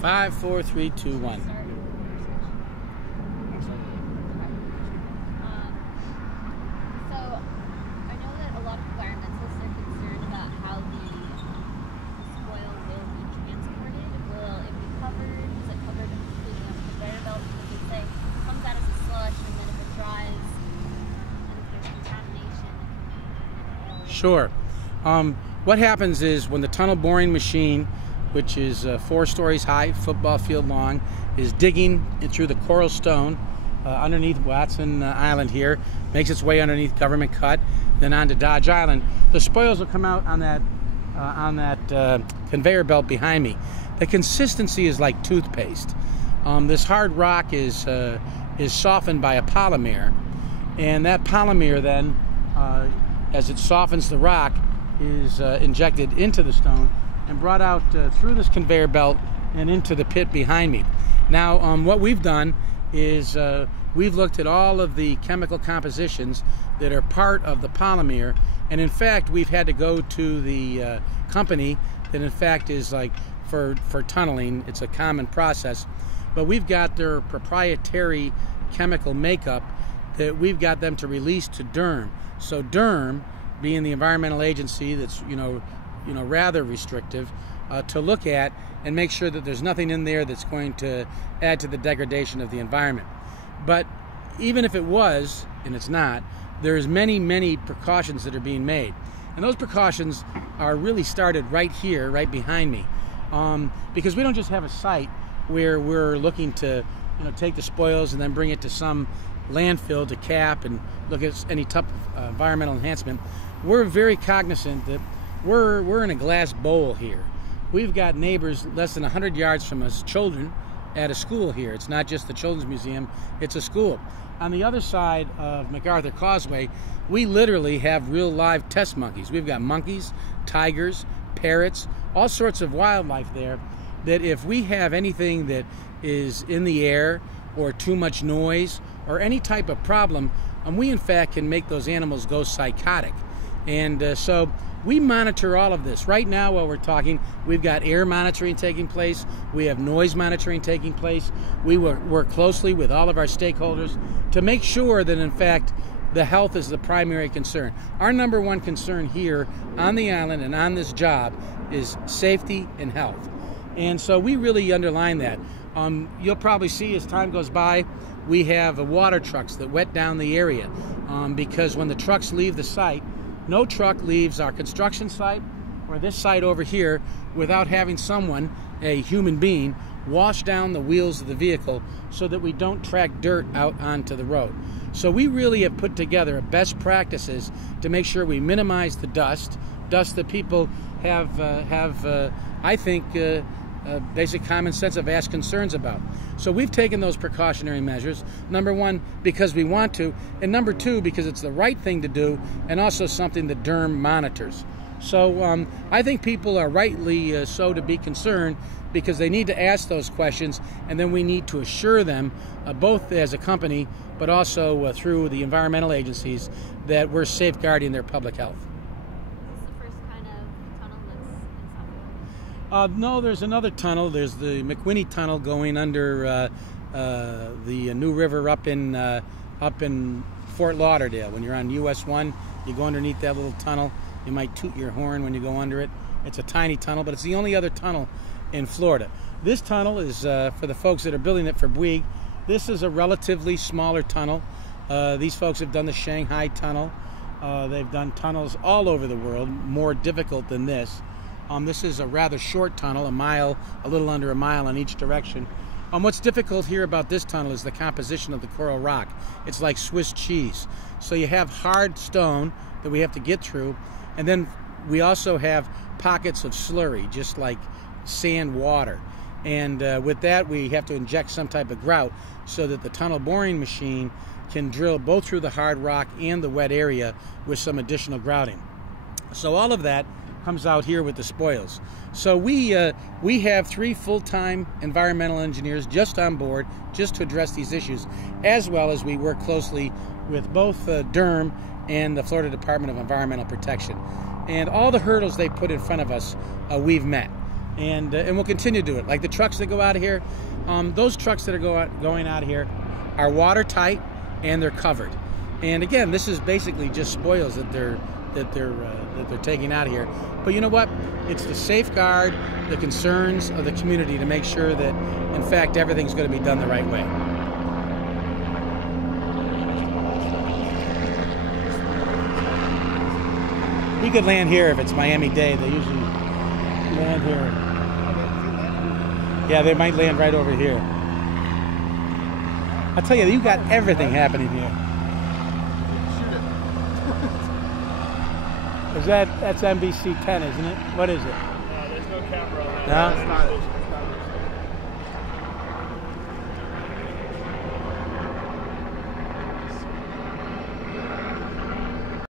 5, 4, 3, 2, 1. So, I know that a lot of environmentalists are concerned about how the spoil will be transported. Will it be covered? Is it covered completely on the conveyor belt? Because they say it comes out as a slush, and then if it dries, and if there's contamination, it can Sure. What happens is when the tunnel boring machine, which is 4 stories high, football field long, is digging through the coral stone underneath Watson Island here, makes its way underneath Government Cut, then onto Dodge Island, the spoils will come out on that conveyor belt behind me. The consistency is like toothpaste. This hard rock is softened by a polymer, and that polymer then, as it softens the rock, is injected into the stone and brought out through this conveyor belt and into the pit behind me. Now, what we've done is we've looked at all of the chemical compositions that are part of the polymer, and in fact, we've had to go to the company that in fact is like for tunneling. It's a common process, but we've got their proprietary chemical makeup that we've got them to release to DERM. So DERM, being the environmental agency that's rather restrictive, to look at and make sure that there's nothing in there that's going to add to the degradation of the environment. But even if it was, and it's not, there's many precautions that are being made, and those precautions are really started right here, right behind me, because we don't just have a site where we're looking to take the spoils and then bring it to some landfill to cap and look at any type of environmental enhancement. We're very cognizant that we're in a glass bowl here. We've got neighbors less than 100 yards from us, children at a school here. It's not just the Children's Museum, it's a school. On the other side of MacArthur Causeway, we literally have real live test monkeys. We've got monkeys, tigers, parrots, all sorts of wildlife there, that if we have anything that is in the air or too much noise or any type of problem, we in fact can make those animals go psychotic. And so we monitor all of this. Right now while we're talking, we've got air monitoring taking place, we have noise monitoring taking place, we work closely with all of our stakeholders to make sure that in fact the health is the primary concern. Our number one concern here on the island and on this job is safety and health. And so we really underline that. You'll probably see as time goes by, we have water trucks that wet down the area because when the trucks leave the site, no truck leaves our construction site or this site over here without having someone, a human being, wash down the wheels of the vehicle so that we don't track dirt out onto the road. So we really have put together best practices to make sure we minimize the dust that people have I think, basic common sense of asked concerns about. So we've taken those precautionary measures, number one, because we want to, and number two, because it's the right thing to do, and also something that DERM monitors. So I think people are rightly so to be concerned, because they need to ask those questions, and then we need to assure them, both as a company, but also through the environmental agencies, that we're safeguarding their public health. No, there's another tunnel. There's the McWhinney Tunnel going under the New River up in Fort Lauderdale. When you're on US 1, you go underneath that little tunnel. You might toot your horn when you go under it. It's a tiny tunnel, but it's the only other tunnel in Florida. This tunnel is for the folks that are building it for Bouygues. This is a relatively smaller tunnel. These folks have done the Shanghai Tunnel. They've done tunnels all over the world, more difficult than this. This is a rather short tunnel, a little under a mile in each direction. What's difficult here about this tunnel is the composition of the coral rock. It's like Swiss cheese. So you have hard stone that we have to get through, and then we also have pockets of slurry, just like sand water. And with that, we have to inject some type of grout so that the tunnel boring machine can drill both through the hard rock and the wet area with some additional grouting. So all of that comes out here with the spoils. So we have 3 full-time environmental engineers just on board just to address these issues, as well as we work closely with both DERM and the Florida Department of Environmental Protection. And all the hurdles they put in front of us, we've met. and we'll continue to do it. Like the trucks that go out of here, those trucks that are going out of here are watertight and they're covered. And again, this is basically just spoils that they're taking out of here. But you know what? It's to safeguard the concerns of the community to make sure that, in fact, everything's going to be done the right way. We could land here if it's Miami-Dade. They usually land here. Yeah, they might land right over here. I tell you, you got everything happening here. That's NBC 10, isn't it? What is it? There's no camera on that. No? That's not it.